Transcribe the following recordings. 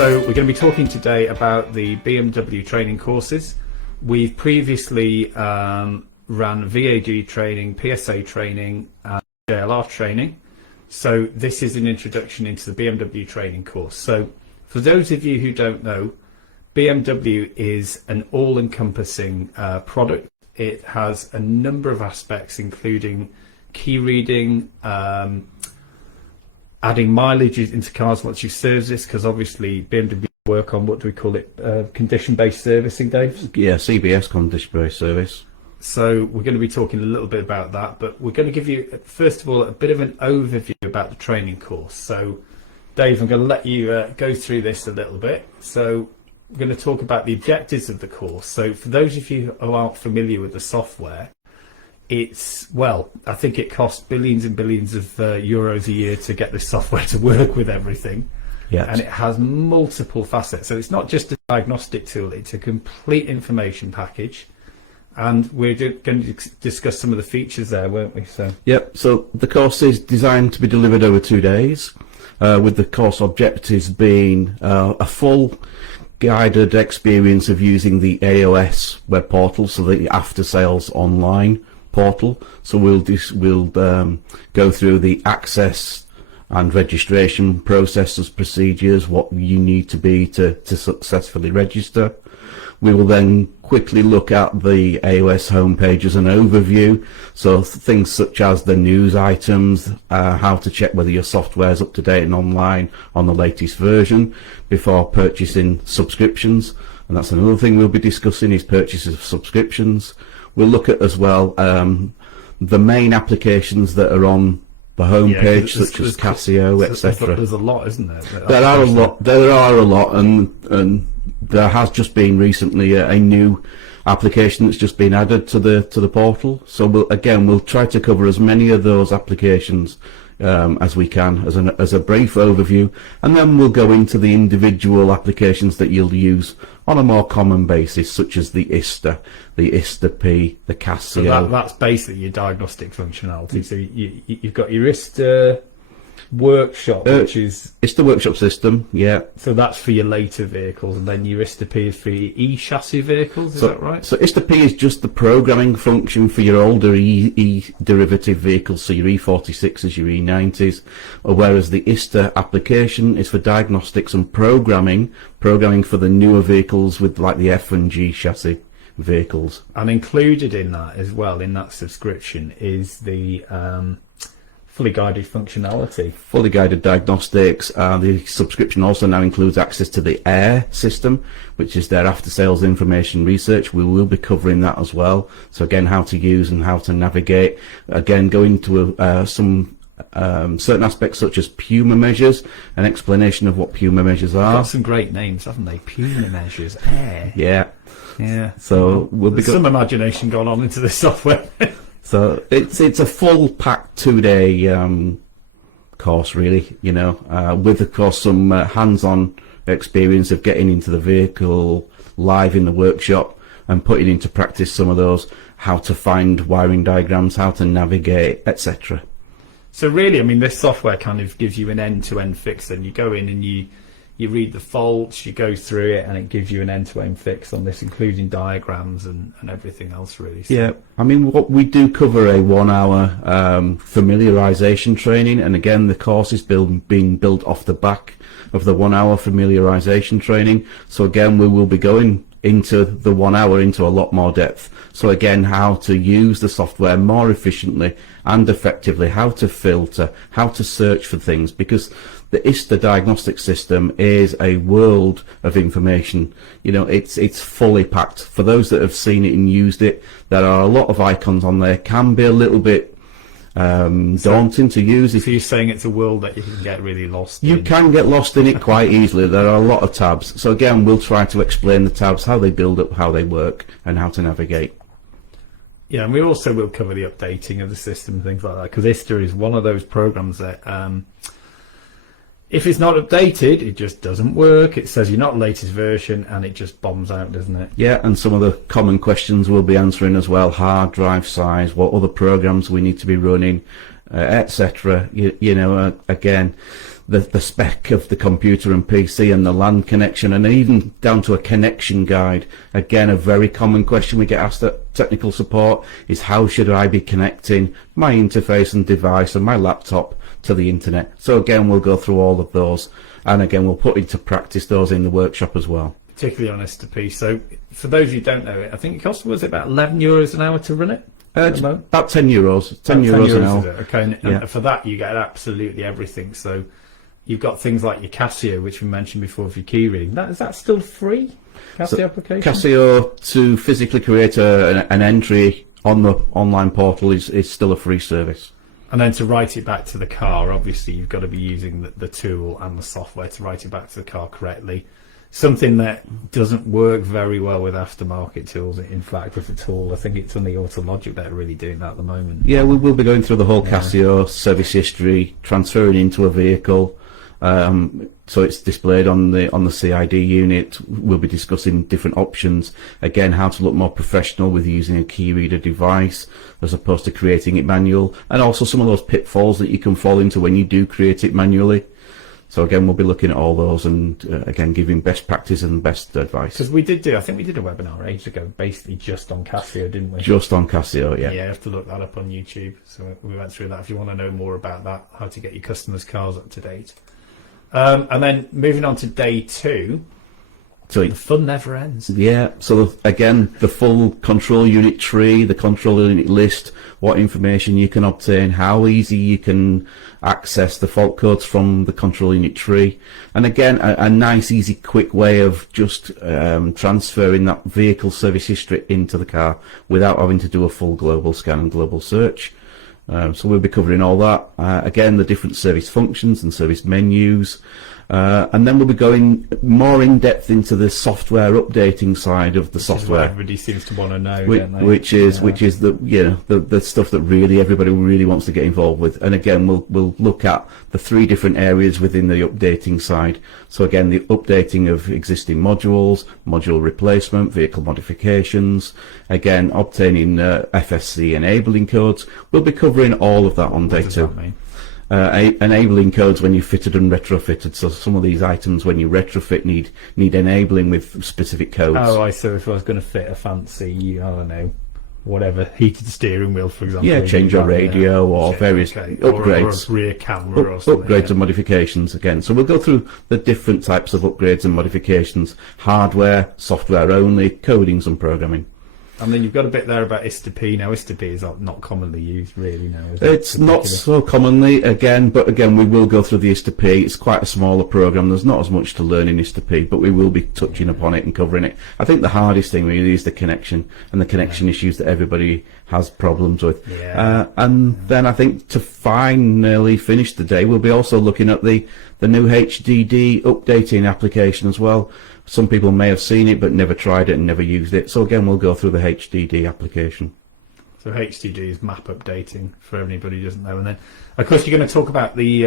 So we're going to be talking today about the BMW training courses. We've previously ran VAG training, PSA training, and JLR training. So this is an introduction into the BMW training course. So for those of you who don't know, BMW is an all-encompassing product. It has a number of aspects, including key reading, adding mileage into cars once you service, because obviously BMW work on, what do we call it, condition-based servicing, Dave? Yeah, CBS, condition-based service. So we're going to be talking a little bit about that, but we're going to give you, first of all, a bit of an overview about the training course. So Dave, I'm going to let you go through this a little bit. So we're going to talk about the objectives of the course. So for those of you who aren't familiar with the software, I think it costs billions and billions of euros a year to get this software to work with everything. Yeah. And it has multiple facets. So it's not just a diagnostic tool, it's a complete information package. And we're going to discuss some of the features there, weren't we? Yep, so the course is designed to be delivered over 2 days, with the course objectives being a full guided experience of using the AOS web portal, so the after sales online portal. So we'll go through the access and registration processes, procedures, what you need to be to successfully register. We will then quickly look at the AOS homepage as an overview, so things such as the news items, how to check whether your software is up to date and online on the latest version before purchasing subscriptions. And that's another thing we'll be discussing, is purchases of subscriptions. We'll look at as well the main applications that are on the homepage, such as Casio, etc. There's a lot, isn't there? There are a lot, and there has just been recently a new application that's just been added to the portal. So we'll try to cover as many of those applications as we can as a brief overview, and then we'll go into the individual applications that you'll use on a more common basis, such as the ISTA, the ISTA-P, the Casio. So that's basically your diagnostic functionality. So you've got your ISTA workshop, which is... ISTA workshop system, yeah. So that's for your later vehicles, and then your ISTA-P is for your E-chassis vehicles, is that right? So ISTA-P is just the programming function for your older E-derivative vehicles, so your E46s, your E90s, whereas the ISTA application is for diagnostics and programming for the newer vehicles with like the F and G chassis vehicles. And included in that as well, in that subscription, is the fully guided functionality. Fully guided diagnostics. The subscription also now includes access to the AIR system, which is their after sales information research. We will be covering that as well. So again, how to use and how to navigate. Again, go into some certain aspects such as Puma measures, an explanation of what Puma measures are. Got some great names, haven't they? Puma measures, AIR. Yeah. So there's some imagination gone on into this software. So it's a full packed 2-day course, really, with of course some hands-on experience of getting into the vehicle live in the workshop and putting into practice some of those, how to find wiring diagrams, how to navigate, etc. So really, I mean, this software kind of gives you an end-to-end fix, and you go in and you read the faults, you go through it, and it gives you an end-to-end fix on this, including diagrams and everything else, really. So. Yeah, I mean, what we do cover a 1-hour familiarization training, and again, the course is being built off the back of the 1-hour familiarization training. So again, we will be going into the 1 hour into a lot more depth. So again, how to use the software more efficiently and effectively, how to filter, how to search for things, because the ISTA diagnostic system is a world of information. It's fully packed. For those that have seen it and used it, there are a lot of icons on there. Can be a little bit daunting to use. If you're saying it's a world that you can get really lost in. You can get lost in it quite easily. There are a lot of tabs. So again, we'll try to explain the tabs, how they build up, how they work, and how to navigate. Yeah, and we also will cover the updating of the system and things like that, because ISTA is one of those programs that if it's not updated, it just doesn't work. It says you're not latest version, and it just bombs out, doesn't it? Yeah, and some of the common questions we'll be answering as well: hard drive size, what other programs we need to be running, etc. Again, the spec of the computer and PC and the LAN connection, and even down to a connection guide. Again, a very common question we get asked at technical support is, how should I be connecting my interface and device and my laptop to the internet? So again, we'll go through all of those, and again, we'll put into practice those in the workshop as well. Particularly on S2P. So for those who don't know it, I think it cost, was it about €11 an hour to run it? About €10. €10 an hour. Okay, and for that you get absolutely everything. So you've got things like your Casio, which we mentioned before, for your key reading. Is that still free? Casio application? Casio, to physically create an entry on the online portal, is still a free service. And then to write it back to the car, obviously you've got to be using the tool and the software to write it back to the car correctly. Something that doesn't work very well with aftermarket tools. In fact, with the tool, I think it's only Autologic that are really doing that at the moment. Yeah, we will be going through the whole Casio service history, transferring into a vehicle, so it's displayed on the CID unit. We'll be discussing different options. Again, how to look more professional with using a key reader device as opposed to creating it manual, and also some of those pitfalls that you can fall into when you do create it manually. So again, we'll be looking at all those, and again, giving best practice and best advice. Because I think we did a webinar ages ago, basically just on Casio, didn't we? Just on Casio, yeah. Yeah, you have to look that up on YouTube. So we went through that. If you want to know more about that, how to get your customers' cars up to date. And then moving on to day 2. So the fun never ends. Yeah, so again, the full control unit tree, the control unit list, what information you can obtain, how easy you can access the fault codes from the control unit tree, and again, a nice, easy, quick way of just transferring that vehicle service history into the car without having to do a full global scan and global search. So we'll be covering all that. Again, the different service functions and service menus. And then we'll be going more in depth into the software updating side of the software. Everybody seems to want to know, which is the stuff that really everybody really wants to get involved with. And again, we'll look at the 3 different areas within the updating side. So again, the updating of existing modules, module replacement, vehicle modifications. Again, obtaining FSC enabling codes. We'll be covering all of that on day 2. Enabling codes when you fitted and retrofitted. So some of these items when you retrofit need enabling with specific codes. Oh, I see. If I was going to fit a fancy, I don't know, whatever, heated steering wheel, for example. Yeah, change your radio or various upgrades. Or a rear camera or something. Upgrades and modifications again. So we'll go through the different types of upgrades and modifications. Hardware, software only, codings and programming. And then you've got a bit there about ISTA-P. Now, ISTA-P is not commonly used, really, now, is it? It's not so commonly, but again, we will go through the ISTA-P. It's quite a smaller program. There's not as much to learn in ISTA-P, but we will be touching upon it and covering it. I think the hardest thing really is the connection and the connection issues that everybody has problems with. Yeah. And then I think to finally finish the day, we'll be also looking at the new HDD updating application as well. Some people may have seen it but never tried it and never used it. So again, we'll go through the HDD application. So HDD is map updating, for anybody who doesn't know. And then, of course, you're going to talk about the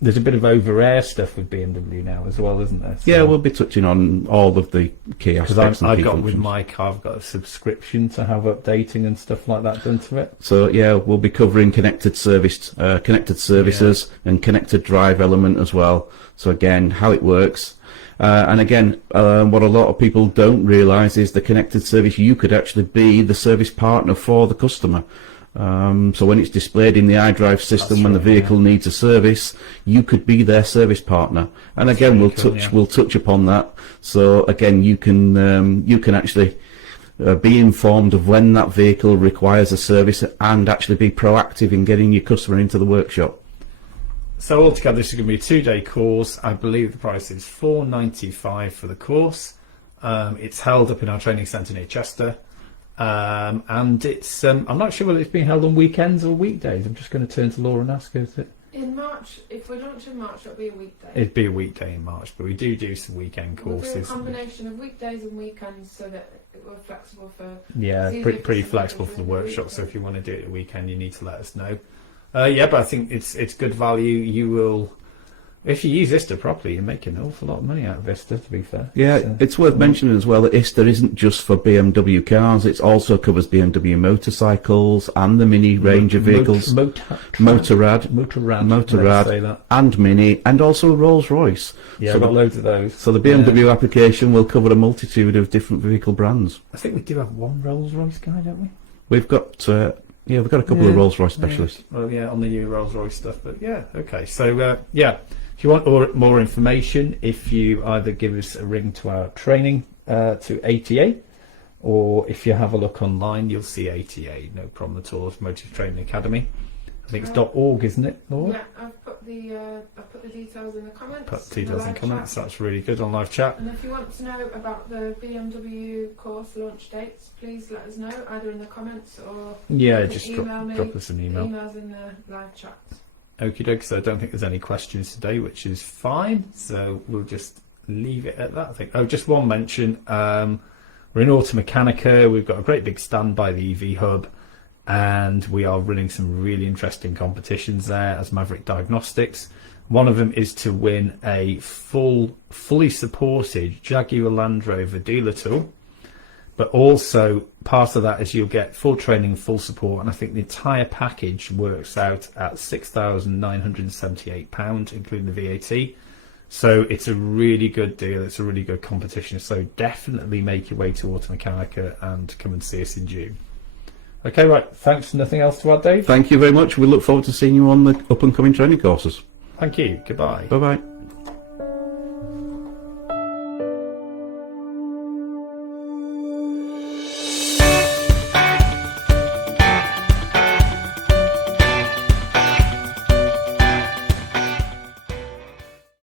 there's a bit of over-air stuff with BMW now as well, isn't there? So, yeah, we'll be touching on all of the key aspects. I've got with my car, I've got a subscription to have updating and stuff like that done to it. So yeah, we'll be covering connected services and connected drive element as well. So again, how it works. And again, what a lot of people don't realise is the connected service, you could actually be the service partner for the customer. So when it's displayed in the iDrive system, when the vehicle needs a service, you could be their service partner. And again, we'll touch upon that. So again, you can actually be informed of when that vehicle requires a service and actually be proactive in getting your customer into the workshop. So altogether, this is going to be a 2-day course. I believe the price is $4.95 for the course. It's held up in our training centre near Chester, and it's I'm not sure whether it's being held on weekends or weekdays. I'm just going to turn to Laura and ask her. Is it in March? If we launch in March, it'll be a weekday. It'd be a weekday in March, but we do some weekend courses. We'll do a combination of weekdays and weekends so that we're flexible for. Yeah, pretty flexible for the workshop. So if you want to do it at a weekend, you need to let us know. Yeah, but I think it's good value. You will If you use ISTA properly, you make an awful lot of money out of ISTA, to be fair. Yeah, So, it's worth mentioning as well that ISTA isn't just for BMW cars, it also covers BMW motorcycles and the Mini range of vehicles. Motorrad, let's say that. and Mini, and also a Rolls-Royce. Yeah, so I've got loads of those. So the BMW application will cover a multitude of different vehicle brands. I think we do have one Rolls-Royce guy, don't we? We've got we've got a couple of Rolls-Royce specialists. Yeah. Well, yeah, on the new Rolls-Royce stuff, but yeah, okay. So yeah, if you want more information, if you either give us a ring to our training to ATA, or if you have a look online, you'll see ATA. No problem at all. Automotive Training Academy. I think it's .org, isn't it, Laura? Yeah, I've put the details in the comments. Put details in live comments. chat. That's really good on live chat. And if you want to know about the BMW course launch dates, please let us know either in the comments or Yeah, you can just email me. drop us an email. Emails in the live chat. Okie doke. So I don't think there's any questions today, which is fine. So we'll just leave it at that. I think. Oh, just one mention. We're in Automechanica. We've got a great big stand by the EV Hub, and we are running some really interesting competitions there as Maverick Diagnostics. One of them is to win a fully supported Jaguar Land Rover dealer tool, but also part of that is you'll get full training, full support, and I think the entire package works out at £6,978, including the VAT. So it's a really good deal. It's a really good competition. So definitely make your way to Automechanica and come and see us in June. Okay, right. Thanks. Nothing else to add, Dave? Thank you very much. We look forward to seeing you on the up and coming training courses. Thank you. Goodbye. Bye bye.